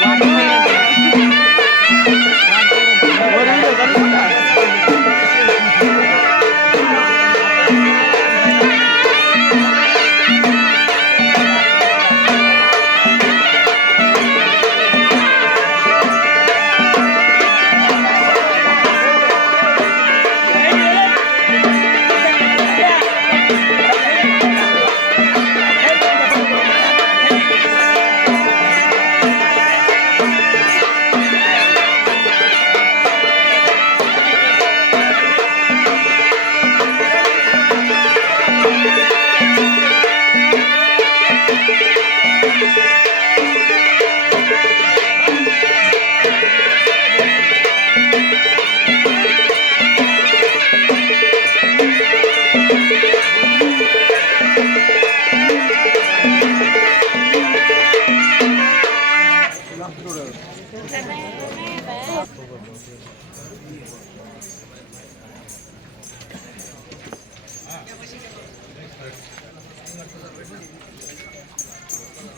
One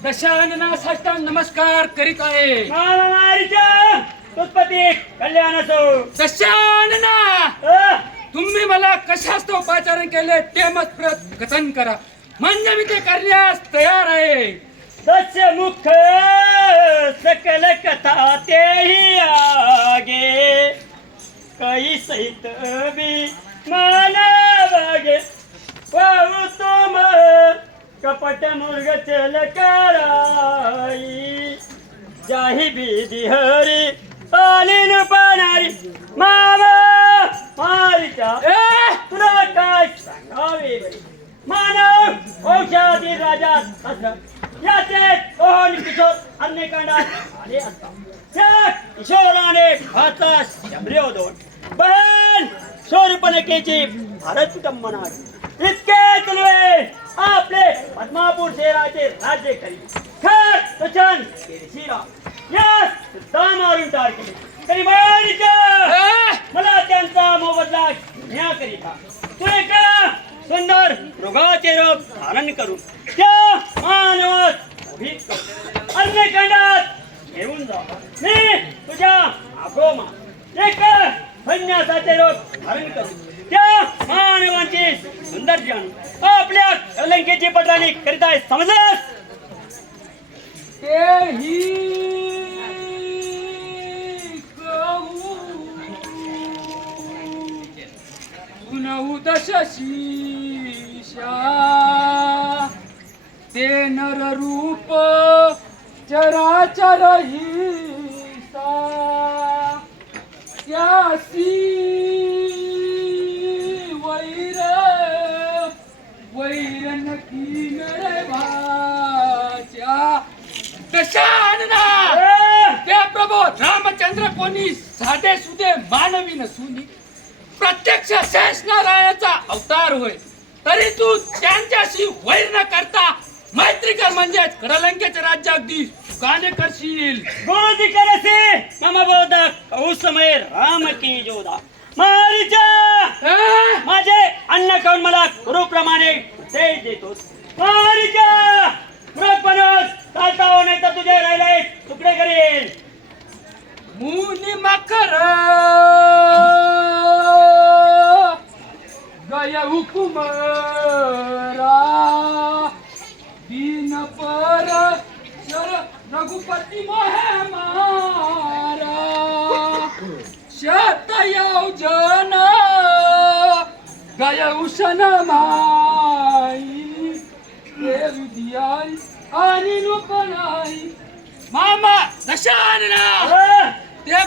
दशानना साष्टांग नमस्कार करीत आहे. दशानना तुम्ही मला कशास्त उपाचारण केले ते मत प्रत कथन करा. म्हणजे मी ते करण्यास तयार आहे. दस्य मुख सकल कथा तेही आगे. काही सहित बी मानवागे तुम कपट मुर्ग चल कराई जाही बीदी हरी पालीन पाणारी मामा मारीचा ए तुला काय सांगावे मानव औषधी राजा असं. याचे कोण किशोर अन्य कांडात आले असतात त्या किशोराने भाचा शबर्योदोन बहन शोरपणकेची भारत कुटुंबनाची इतकेच नव्हे आपले पद्मापूर शहराचे राज्य करी. खर शिरा यास सुद्धा मारून टाळ केले ए, मला त्यांचा मोबदला घेण्याकरिता तू एका सुंदर मृगाचे रूप धारण करून त्या मोहित कर. अन्य खंडात घेऊन जा. मी तुझ्या आगोमा. एक संन्यासाचे रूप धारण करून त्या मानवांची सुंदर जाण आपल्या कलंकेची पटाणी करीताय समजस. तेही कहू पुनऊ दशशीषा ते नररूप चराचर हिसा. त्यासी रामचंद्र कोणी साधे सुधे मानवी नसुनी प्रत्यक्ष शेष नारायणाचा अवतार होय. तरी तू त्यांच्याशी वैर न करता मैत्री कर म्हणजे कडलंकेचे राज्य अगदी सुखाने करशील. गोदी करसे मम बोधक कहू समय राम की जोदा मारीच्या! ए, माझे अन्न खाऊन मला गुरुप्रमाणे उपदेश देतोस मारीच्या! मृगपणस चालता हो नाही तर तुझे राहिले तुकडे करेल मुनी मकर गय हुकुमरा दीन पर शर रघुपती मोहे मारा शत योजन गय उशन माई देवी दियाई आणि रूपनाई मामा दशानना अ, ते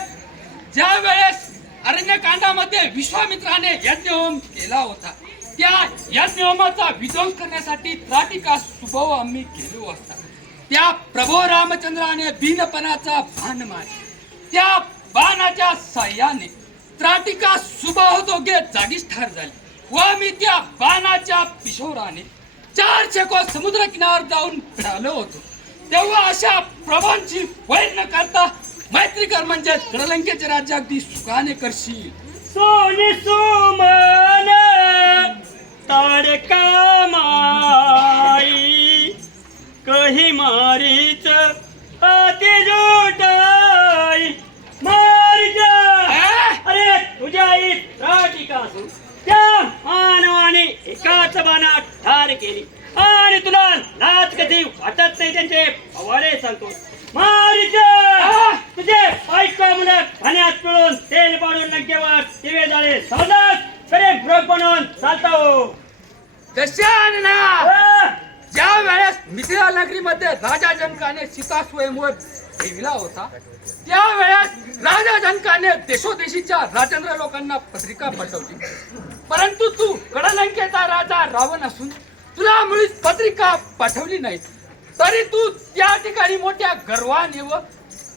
ज्या वेळेस अरण्यकांडामध्ये विश्वामित्राने यज्ञ होम केला होता त्या यज्ञ होमाचा विध्वंस करण्यासाठी त्राटिका सुभव आम्ही गेलो असता. त्या प्रभो रामचंद्राने बिनपणाचा भान मार त्या बाणाच्या साह्याने त्राटिका सुबाह दोघे जागीच ठार झाले व मी त्या बाणाच्या पिशोराने चार शेको समुद्र किनार जाऊन भिडालो होतो. तेव्हा अशा प्रभांची वैर न करता कर म्हणजे कडलंकेचे राज्य अगदी सुखाने करशील. सोनी सोमन ताडका माई कही मारीच अति जोटाई मारीचा अरे तुझ्या आई राटिका त्या मानवाने एकाच बाणात ठार केली. आणि तुला लाच कधी वाटत नाही त्यांचे पवाडे सांगतो. मारीचा तुझे ऐका मुलं पाण्यात पिळून तेल पाडून लंकेवर दिवे जाळे समजात तरी ब्रोक बनवून चालतो दशानना अ, ज्या वेळेस मिथिला नगरीमध्ये राजा जनकाने सीता स्वयंवर ठेवला होता त्यावेळेस राजा जनकाने देशोदेशीच्या राजेंद्र लोकांना पत्रिका पाठवली. परंतु तू कडलंकेचा राजा रावण असून तुला मुळीच पत्रिका पाठवली नाही तरी तू त्या ठिकाणी मोठ्या गर्वाने व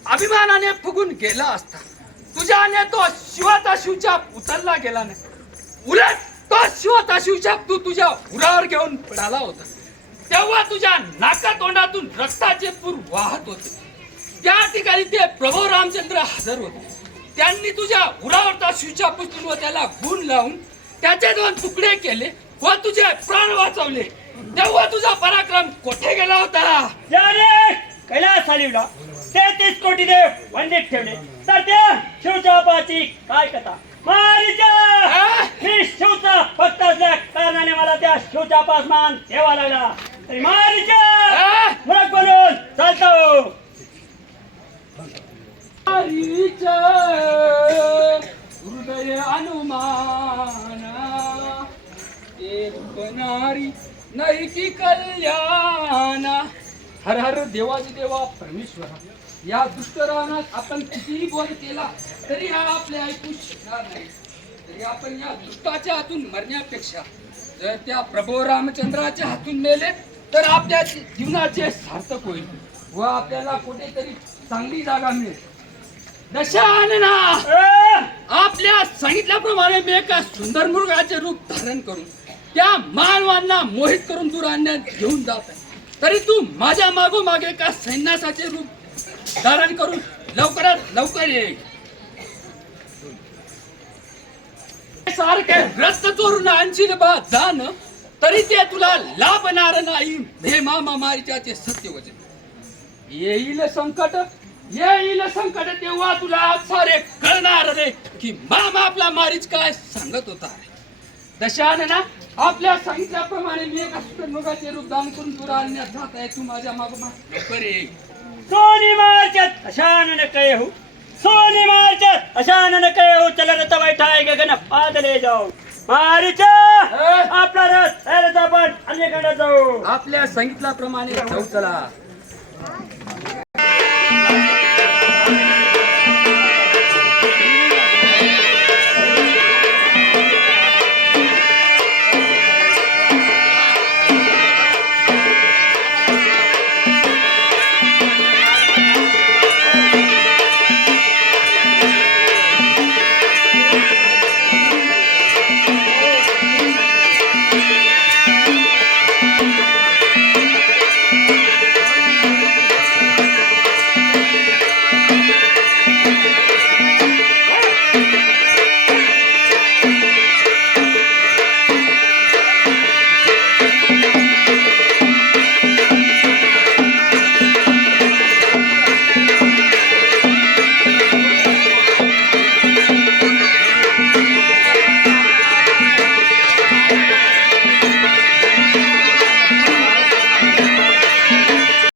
अभिमानाने फुगून गेला असता. तुझ्याने तो शिवाचा शिवचाप उचलला गेला नाही. उलट तो शिवाचा शिवचाप तू तुझ्या उरावर घेऊन पडाला होता. तेव्हा तुझ्या नाका तोंडातून रक्ताचे पूर वाहत होते. त्या ठिकाणी ते प्रभू रामचंद्र हजर होते. त्यांनी तुझ्या उरावरचा शिवच्या उचलून व त्याला गुण लावून त्याचे दोन तुकडे केले व तुझे प्राण वाचवले. तेव्हा तुझा पराक्रम कोठे गेला होता? कैलास आलिवला तेहतीस कोटी देव वंदित ठेवले तर त्या शिवचापाची काय कथा? मारीच्या? मी शिवचा भक्त असल्या कारणाने मला त्या शिवचापास मान ठेवा लागला. तरी मारीच्या? मुळक बनून चालतो. हृदय अनुमाना. एक बनारी नैकी कल्याणा. हर हर देवाजी देवा परमेश्वर. या दुष्ट रानात आपण कितीही बोल केला तरी हा आपले ऐकू शकणार नाही. तरी आपण या दुष्टाच्या हातून मरण्यापेक्षा जर त्या प्रभू रामचंद्राच्या हातून मेले तर आपल्या जीवनाचे सार्थक होईल व आपल्याला कुठेतरी चांगली जागा मिळेल. दशानना आपल्या सांगितल्याप्रमाणे मी एका सुंदर मृगाचे रूप धारण करून त्या मानवांना मोहित करून दूर आणण्यात घेऊन जात आहे. तरी तू माझ्या मागोमागे का सैन्यासाचे रूप धारण करून लवकरात लवकर ये. सारखे व्रत चोरून आणशील बा जाण तरी ते तुला लाभणार नाही. हे मामा मारीच्याचे सत्य वचन येईल संकट येईल संकट तेव्हा तुला सारे कळणार रे. की मामा आपला मारीच काय सांगत होता? दशानना आपल्या सांगितल्याप्रमाणे मी एका सुटमुगाचे रूप दान करून तुला आणण्यात जात आहे तू माझ्या मागोमाग लवकर ये सोनी मार्चत अशानन कयहु सोनी मार्चत अशानन कयहु चल रथ बैठाय गगन पादले जाऊ. मारीच्या अ? आपला रथ आपण अन्यकडे जाऊ. आपल्या सांगितल्याप्रमाणे जाऊ चला.